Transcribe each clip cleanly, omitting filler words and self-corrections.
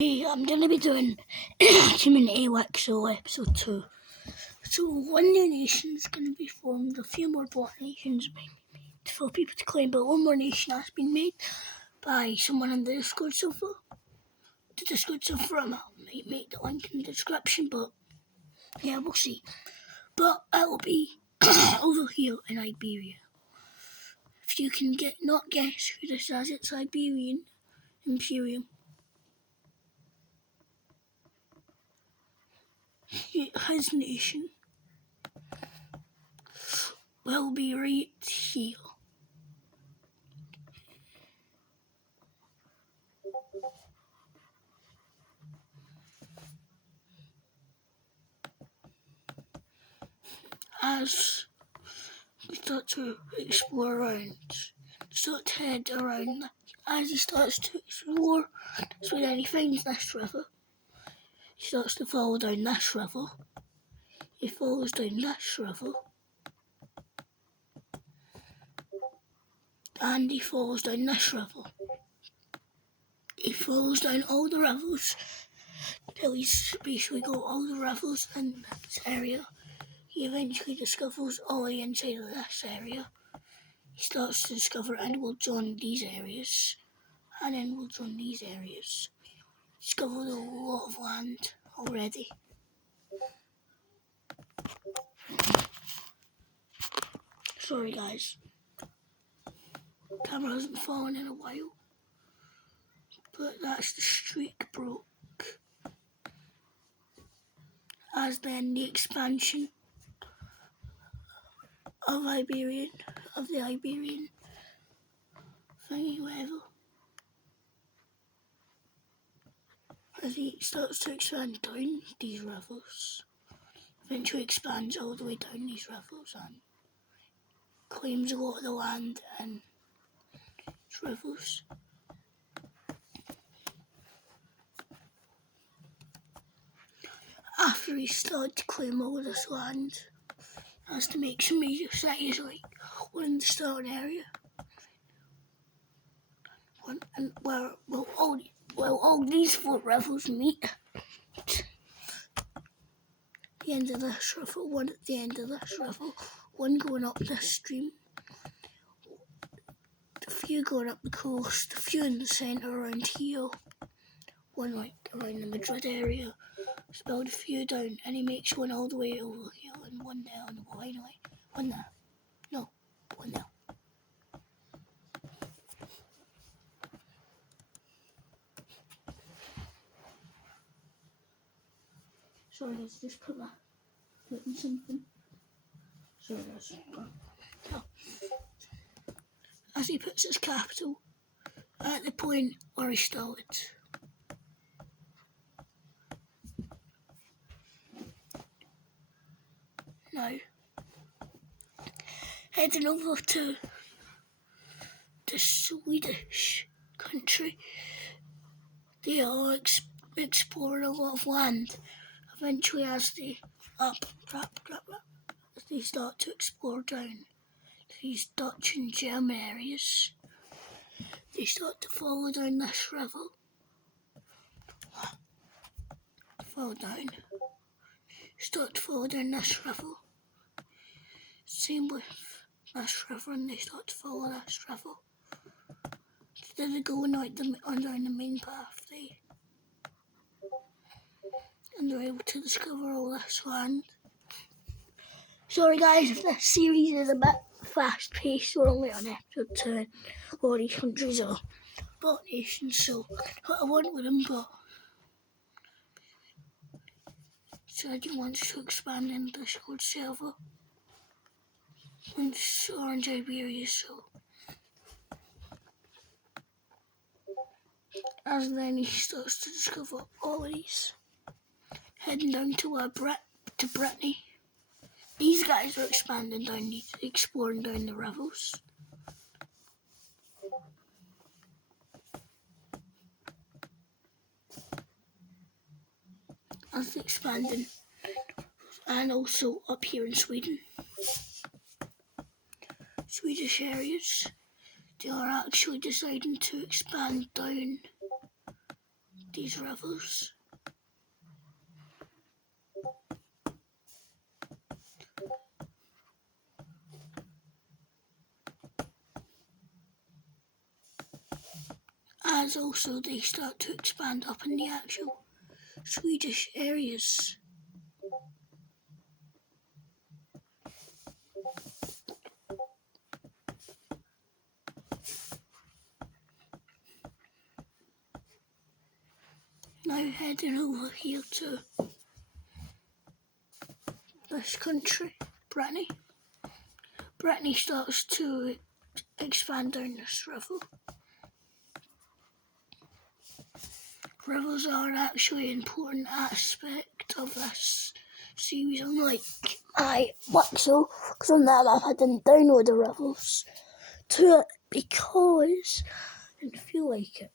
I'm going to be doing Community Wicso episode 2. So one new nation is going to be formed, a few more block nations for people to claim, but one more nation has been made by someone in the Discord server. The Discord server, I might make the link in the description, but yeah, we'll see. But it'll be over here in Iberia. If you can not guess who this is, it's Iberian Imperium. His nation will be right here. As we start to explore around, start to head around, as he starts to explore, that's when he finds this river. He starts to follow down this river. He follows down this river. And he follows down this river. He follows down all the rivers till he's basically got all the rivers in this area. He eventually discovers all the inside of this area. He starts to discover and will join these areas. And then we'll join these areas. Discovered a lot of land already. Sorry guys. Camera hasn't fallen in a while. But that's the streak broke. As then the expansion of the Iberian thingy, whatever. As he starts to expand down these rivers, eventually expands all the way down these rivers and claims a lot of the land in these rivers. After he started to claim all of this land, he has to make some major cities like one in the starting area. And where all these four rivers meet. The end of this river, one at the end of this river, one going up this stream, a few going up the coast, a few in the centre around here, one like around the Madrid area, spelled a few down, and he makes one all the way over here and one there on the wall anyway. One there. No, one there. Sorry guys, just putting something. Sorry guys. Oh. As he puts his capital at the point where he started. Now, heading over to the Swedish country, they are exploring a lot of land. Eventually, as they start to explore down these Dutch and German areas, they start to follow down this river. Start to follow down this river. Same with this river, and they start to follow this river. Instead of going down the main path, and they're able to discover all this land. Sorry guys if this series is a bit fast paced, we're only on episode 2. All these countries are block nations, so what I want with them, but said he wants to expand in the Discord server. And it's Orange Iberia, so as then he starts to discover all of these. Heading down to Brittany. These guys are expanding down exploring down the rivers. As they're expanding. And also up here in Sweden. Swedish areas. They are actually deciding to expand down these rivers. As also they start to expand up in the actual Swedish areas. Now heading over here to this country, Brittany. Brittany starts to expand down this river. Rivers are actually an important aspect of this series, unlike my wicso, because on that map I didn't download the rivers to it because I didn't feel like it.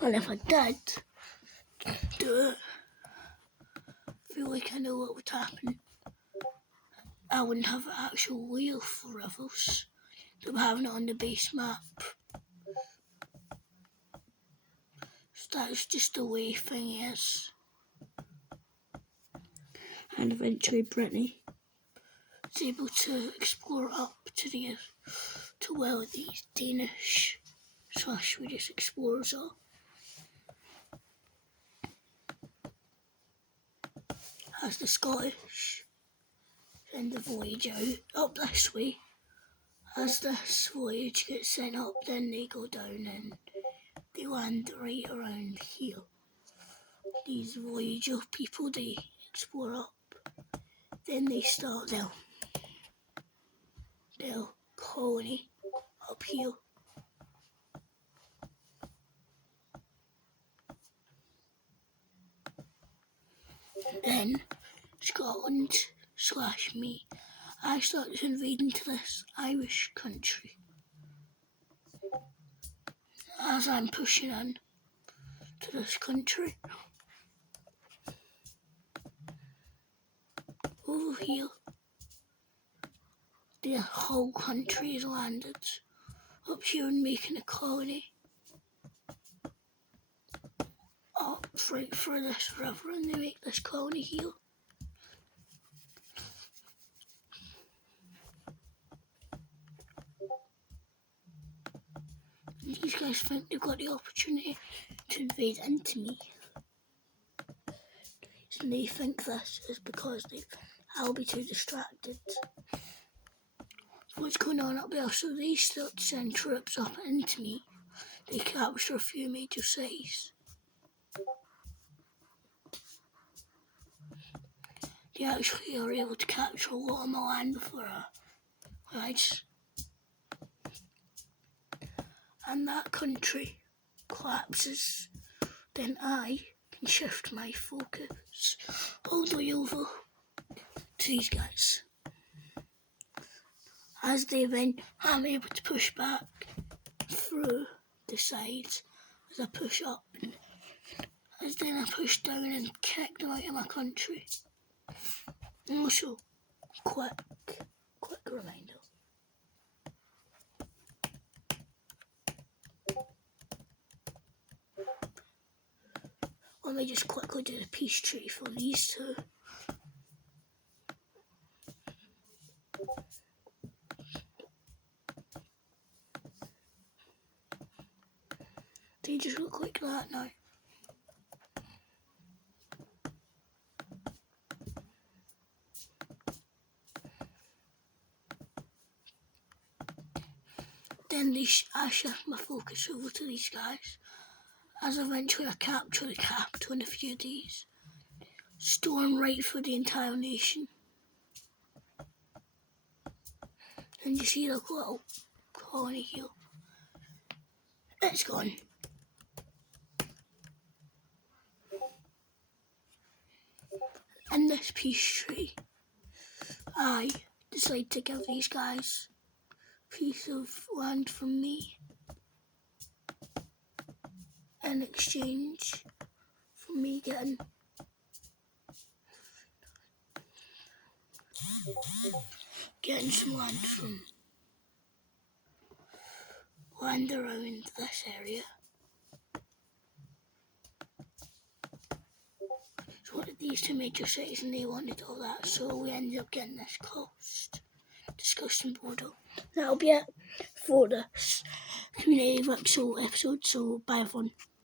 And if I did do it, I feel like I know what would happen. I wouldn't have an actual wheel for rivers. I'm having it on the base map. So that's just the way thing is. And eventually Brittany is able to explore up to these Danish / Swedish explorers are. As the Scottish send the voyage out up this way. As this voyage gets sent up, then they go down and they land right around here. These Voyager people, they explore up. Then they start their colony up here. Then Scotland / me, I started to invade into this Irish country. As I'm pushing in to this country, over here, the whole country is landed up here and making a colony up right through this river, and they make this colony here. And these guys think they've got the opportunity to invade into me. And they think this is because I'll be too distracted. What's going on up there? So they start to send troops up into me. They capture a few major cities. They actually are able to capture a lot of my land before I just... And that country collapses. Then I can shift my focus all the way over to these guys. As I'm able to push back through the sides as I push up, as then I push down and kick them out of my country. And also, quick reminder. Let me just quickly do the peace treaty for these two. They just look like that now. Then I shift my focus over to these guys. As eventually I capture the capital in a few days. Storm right through the entire nation. And you see the little colony here. It's gone. In this peace treaty, I decide to give these guys a piece of land from me in exchange for me getting some land from land around this area. So what did these two major cities, and they wanted all that, so we ended up getting this coast discussion board up. That'll be it for this community wicso episode, so bye everyone.